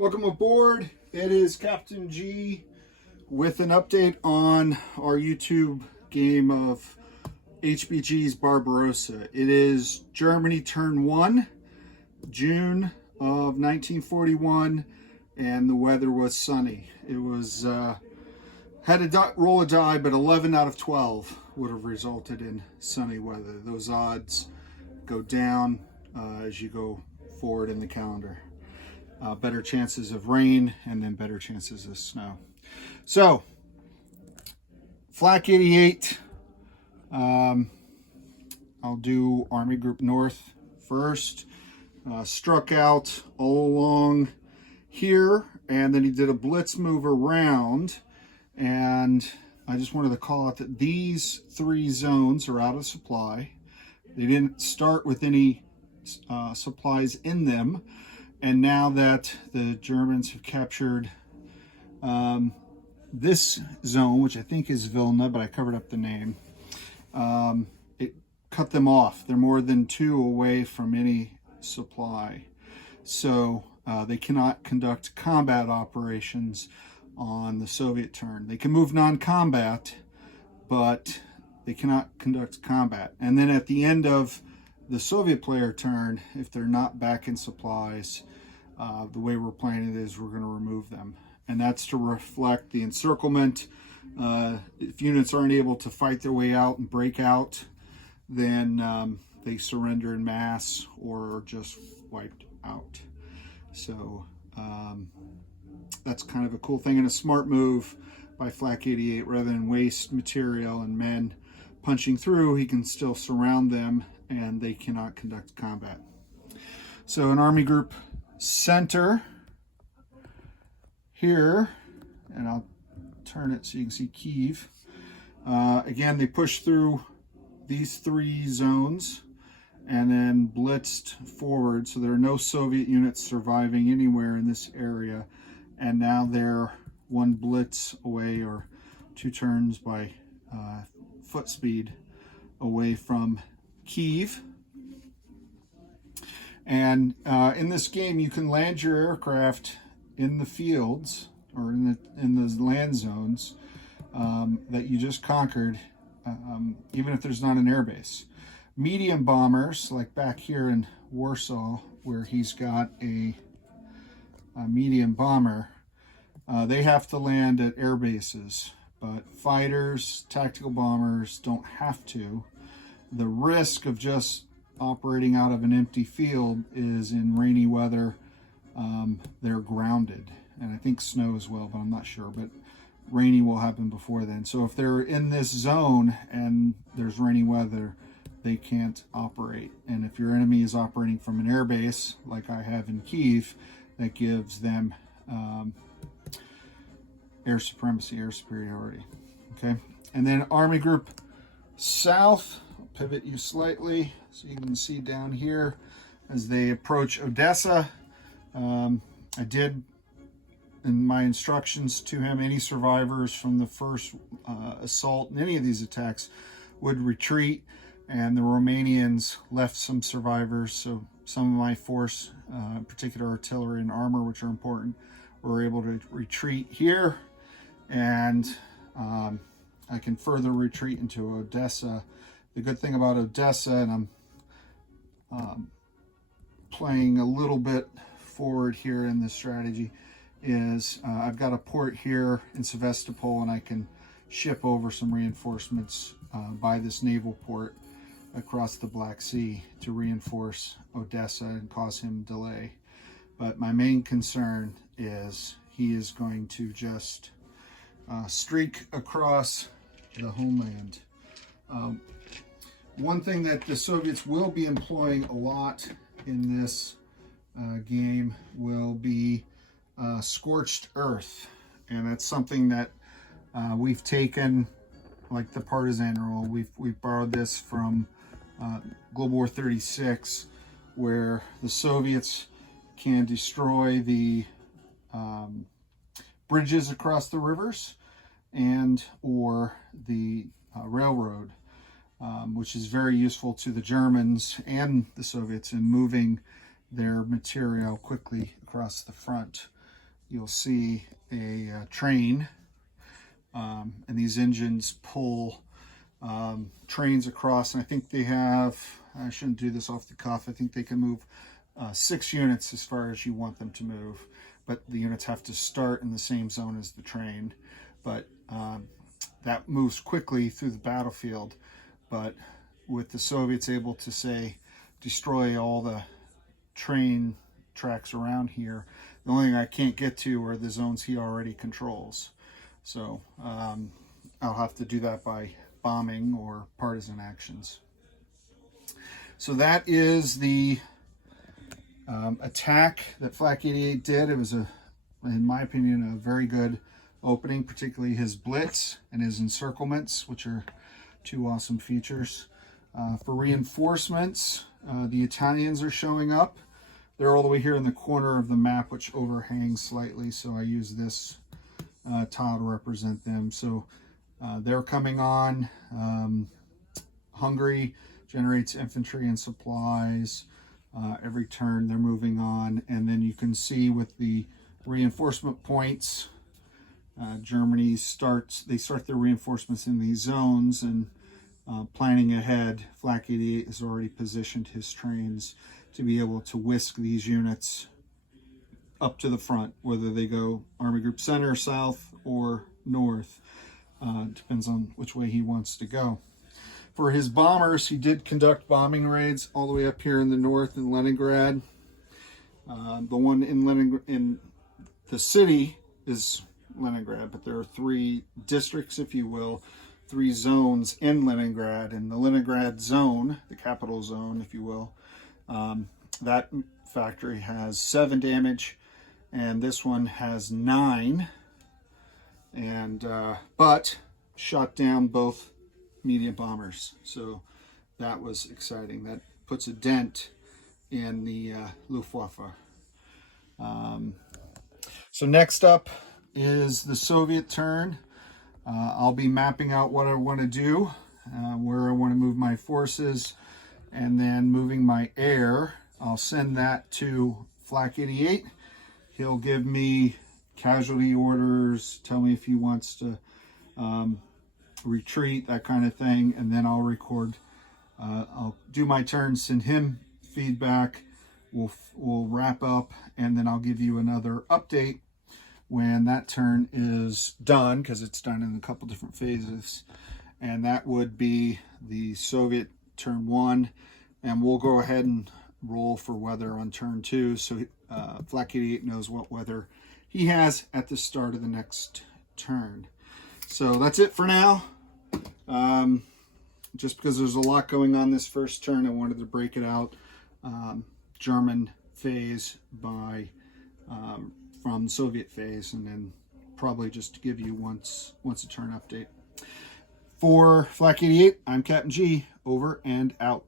Welcome aboard. It is Captain G with an update on our YouTube game of HBG's Barbarossa. It is Germany turn 1, June of 1941, and the weather was sunny. It was, had to roll a die, but 11 out of 12 would have resulted in sunny weather. Those odds go down as you go forward in the calendar. Better chances of rain and then better chances of snow. So, Flak 88, I'll do Army Group North first. Struck out all along here, and then he did a blitz move around, and I just wanted to call out that these three zones are out of supply. They didn't start with any supplies in them. And now that the Germans have captured this zone, which I think is Vilna, but I covered up the name, it cut them off. They're more than 2 away from any supply. So they cannot conduct combat operations on the Soviet turn. They can move non-combat, but they cannot conduct combat. And then at the end of the Soviet player turn, if they're not back in supplies, the way we're playing it is we're going to remove them. And that's to reflect the encirclement. If units aren't able to fight their way out and break out, then they surrender in mass or are just wiped out. So that's kind of a cool thing and a smart move by Flak 88. Rather than waste material and men punching through, he can still surround them and they cannot conduct combat. So an Army Group Center here, and I'll turn it so you can see Kyiv. Again, they pushed through these 3 zones and then blitzed forward, so there are no Soviet units surviving anywhere in this area, and now they're 1 blitz away or 2 turns by foot speed away from Kyiv. And in this game, you can land your aircraft in the fields or in the land zones that you just conquered, even if there's not an airbase. Medium bombers, like back here in Warsaw, where he's got a medium bomber, they have to land at air bases. But fighters, tactical bombers don't have to. The risk of just operating out of an empty field is in rainy weather, they're grounded, and I think snow as well, but I'm not sure, but rainy will happen before then. So if they're in this zone and there's rainy weather, they can't operate. And if your enemy is operating from an airbase, like I have in Kyiv, that gives them air supremacy, air superiority. Okay, and then Army Group South, I'll pivot you slightly so you can see down here as they approach Odessa. I did in my instructions to him, any survivors from the first assault in any of these attacks would retreat, and the Romanians left some survivors, so some of my force, in particular artillery and armor, which are important, were able to retreat here, and I can further retreat into Odessa. The good thing about Odessa, and I'm playing a little bit forward here in this strategy, is I've got a port here in Sevastopol, and I can ship over some reinforcements by this naval port across the Black Sea to reinforce Odessa and cause him delay. But my main concern is he is going to just streak across the homeland. One thing that the Soviets will be employing a lot in this game will be scorched earth, and that's something that we've taken, like the partisan rule. We've borrowed this from Global War 36, where the Soviets can destroy the bridges across the rivers and or the railroad, which is very useful to the Germans and the Soviets in moving their material quickly across the front. you'll see a train, and these engines pull trains across, and I think they have, I shouldn't do this off the cuff, I think they can move 6 units as far as you want them to move, but the units have to start in the same zone as the train. But that moves quickly through the battlefield. But with the Soviets able to, say, destroy all the train tracks around here, the only thing I can't get to are the zones he already controls. So I'll have to do that by bombing or partisan actions. So that is the attack that Flak 88 did. It was, in my opinion, a very good opening, particularly his blitz and his encirclements, which are 2 awesome features. For reinforcements, the Italians are showing up. They're all the way here in the corner of the map, which overhangs slightly, so I use this tile to represent them. So they're coming on. Hungary generates infantry and supplies. Every turn they're moving on, and then you can see with the reinforcement points, Germany starts their reinforcements in these zones, and planning ahead, Flak 88 has already positioned his trains to be able to whisk these units up to the front, whether they go Army Group Center, South, or North. Depends on which way he wants to go. For his bombers, he did conduct bombing raids all the way up here in the north in Leningrad. The one in Leningrad, in the city, is Leningrad, but there are 3 districts, if you will, 3 zones in Leningrad. And the Leningrad zone, the capital zone, if you will, that factory has 7 damage, and this one has 9. And but shot down both medium bombers, so that was exciting. That puts a dent in the Luftwaffe. So next up is the Soviet turn. I'll be mapping out what I want to do, where I want to move my forces, and then moving my air. I'll send that to Flak 88. He'll give me casualty orders, tell me if he wants to retreat, that kind of thing, and then I'll record. I'll do my turn, send him feedback. We'll wrap up, and then I'll give you another update when that turn is done, because it's done in a couple different phases, and that would be the Soviet turn 1, and we'll go ahead and roll for weather on turn 2, so Flak 88 knows what weather he has at the start of the next turn. So that's it for now. Just because there's a lot going on this first turn, I wanted to break it out German phase by from Soviet phase, and then probably just to give you once a turn update. For Flak 88, I'm Captain G, over and out.